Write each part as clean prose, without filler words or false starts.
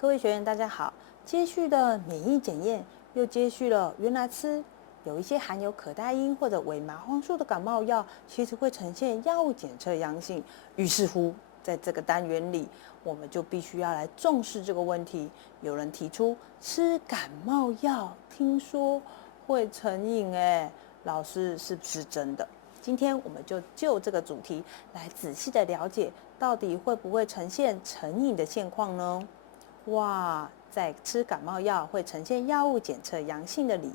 各位学员大家好，接续的免疫检验又接续了原来吃有一些含有可待因或者伪麻黄素的感冒药，其实会呈现药物检测阳性。于是乎，在这个单元里，我们就必须要来重视这个问题。有人提出吃感冒药，听说会成瘾，老师是不是真的？今天我们就这个主题来仔细的了解，到底会不会呈现成瘾的现况呢？哇，在吃感冒药会呈现药物检测阳性的里，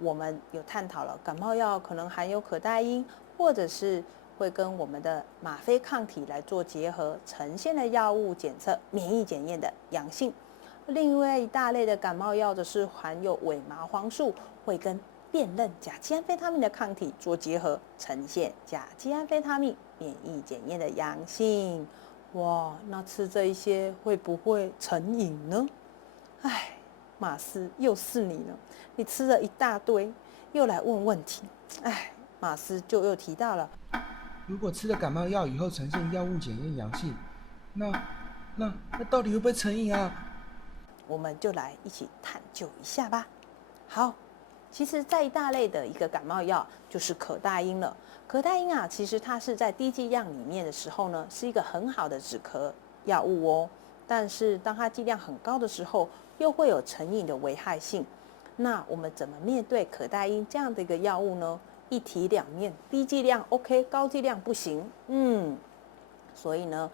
我们有探讨了感冒药可能含有可待因，或者是会跟我们的吗啡抗体来做结合，呈现了药物检测免疫检验的阳性。另外一大类的感冒药则是含有伪麻黄素，会跟辨认甲基安非他命的抗体做结合，呈现甲基安非他命免疫检验的阳性。哇，那吃这一些会不会成瘾呢？哎，马斯又是你了，你吃了一大堆，又来问问题。哎，马斯就又提到了，如果吃了感冒药以后呈现药物检验阳性，那到底会不会成瘾啊？我们就来一起探究一下吧。好，其实在一大类的一个感冒药就是可待因了。可待因啊，其实它是在低剂量里面的时候呢，是一个很好的止咳药物哦。但是当它剂量很高的时候，又会有成瘾的危害性。那我们怎么面对可待因这样的一个药物呢？一体两面，低剂量 OK， 高剂量不行。所以呢，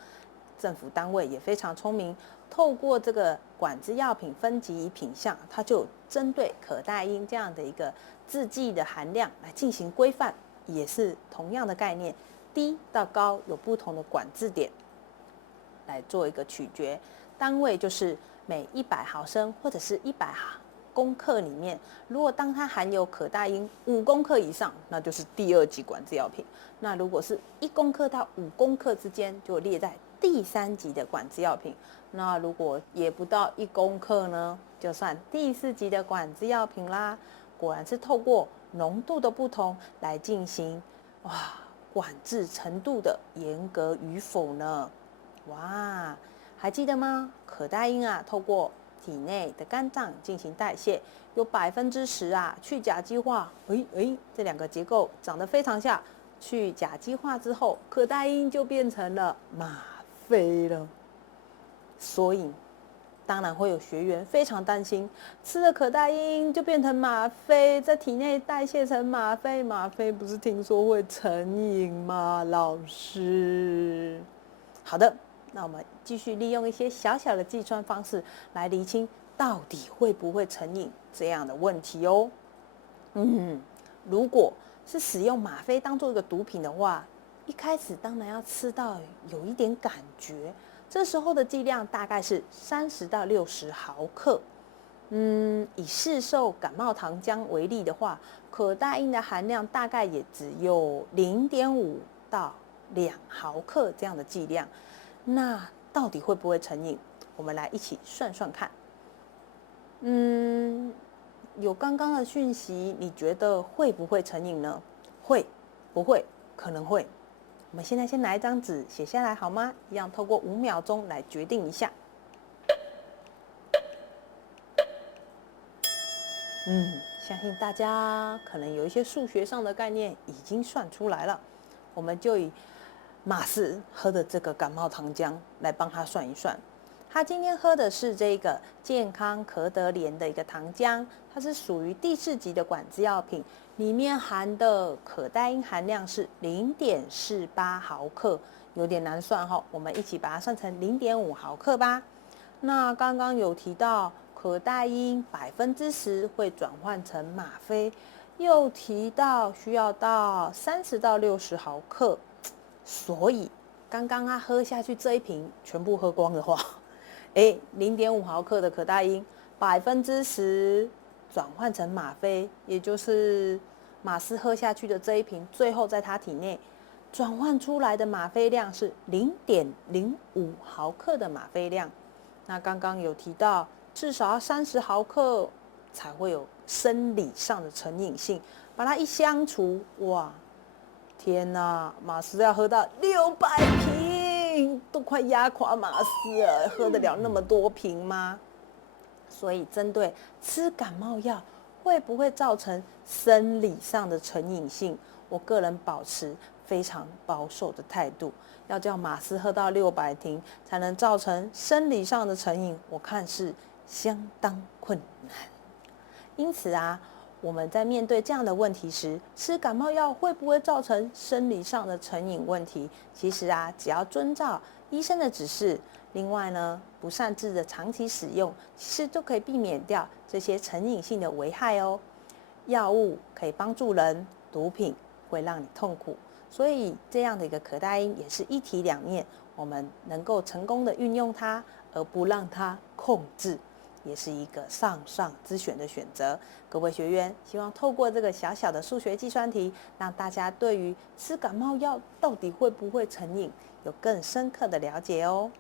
政府单位也非常聪明，透过这个管制药品分级品项，它就针对可待因这样的一个制剂的含量来进行规范，也是同样的概念，低到高有不同的管制点来做一个取决，单位就是每100毫升或者是100公克里面，如果当它含有可待因5公克以上，那就是第2级管制药品。那如果是1公克到5公克之间，就列在第3级的管制药品。那如果也不到1公克呢，就算第4级的管制药品啦。果然是透过浓度的不同来进行管制程度的严格与否呢？哇，还记得吗？可待因啊，透过体内的肝脏进行代谢，有10%去甲基化。这两个结构长得非常像。去甲基化之后，可待因就变成了吗啡了。所以，当然会有学员非常担心，吃了可待因就变成吗啡，在体内代谢成吗啡，吗啡不是听说会成瘾吗？老师，好的。那我们继续利用一些小小的计算方式来厘清到底会不会成瘾这样的问题哦。如果是使用吗啡当做一个毒品的话，一开始当然要吃到有一点感觉，这时候的剂量大概是30到60毫克。以市售感冒糖浆为例的话，可待因的含量大概也只有0.5到2毫克这样的剂量。那到底会不会成瘾？我们来一起算算看。有刚刚的讯息，你觉得会不会成瘾呢？会，不会，可能会。我们现在先拿一张纸写下来好吗？一样透过5秒钟来决定一下。相信大家可能有一些数学上的概念已经算出来了。我们就以马斯喝的这个感冒糖浆来帮他算一算。他今天喝的是这个健康可得莲的一个糖浆，它是属于第4级的管制药品，里面含的可待因含量是0.48毫克，有点难算哈，我们一起把它算成0.5毫克吧。那刚刚有提到可待因10%会转换成吗啡，又提到需要到30到60毫克，所以刚刚他喝下去这一瓶全部喝光的话，0.5毫克的可待因10%转换成吗啡，也就是马斯喝下去的这一瓶，最后在他体内转换出来的吗啡量是0.05毫克的吗啡量。那刚刚有提到，至少要30毫克才会有生理上的成瘾性，把它一相除，哇，天哪，马斯要喝到600瓶，都快压垮马斯了，喝得了那么多瓶吗？所以针对吃感冒药会不会造成生理上的成瘾性，我个人保持非常保守的态度。要叫马斯喝到600停才能造成生理上的成瘾，我看是相当困难。因此啊，我们在面对这样的问题时，吃感冒药会不会造成生理上的成瘾问题？其实啊，只要遵照医生的指示，另外呢，不擅自的长期使用，其实就可以避免掉这些成瘾性的危害哦。药物可以帮助人，毒品会让你痛苦，所以这样的一个可待因也是一体两面，我们能够成功的运用它，而不让它控制，也是一个上之选的选择。各位学员，希望透过这个小小的数学计算题，让大家对于吃感冒药到底会不会成瘾有更深刻的了解哦。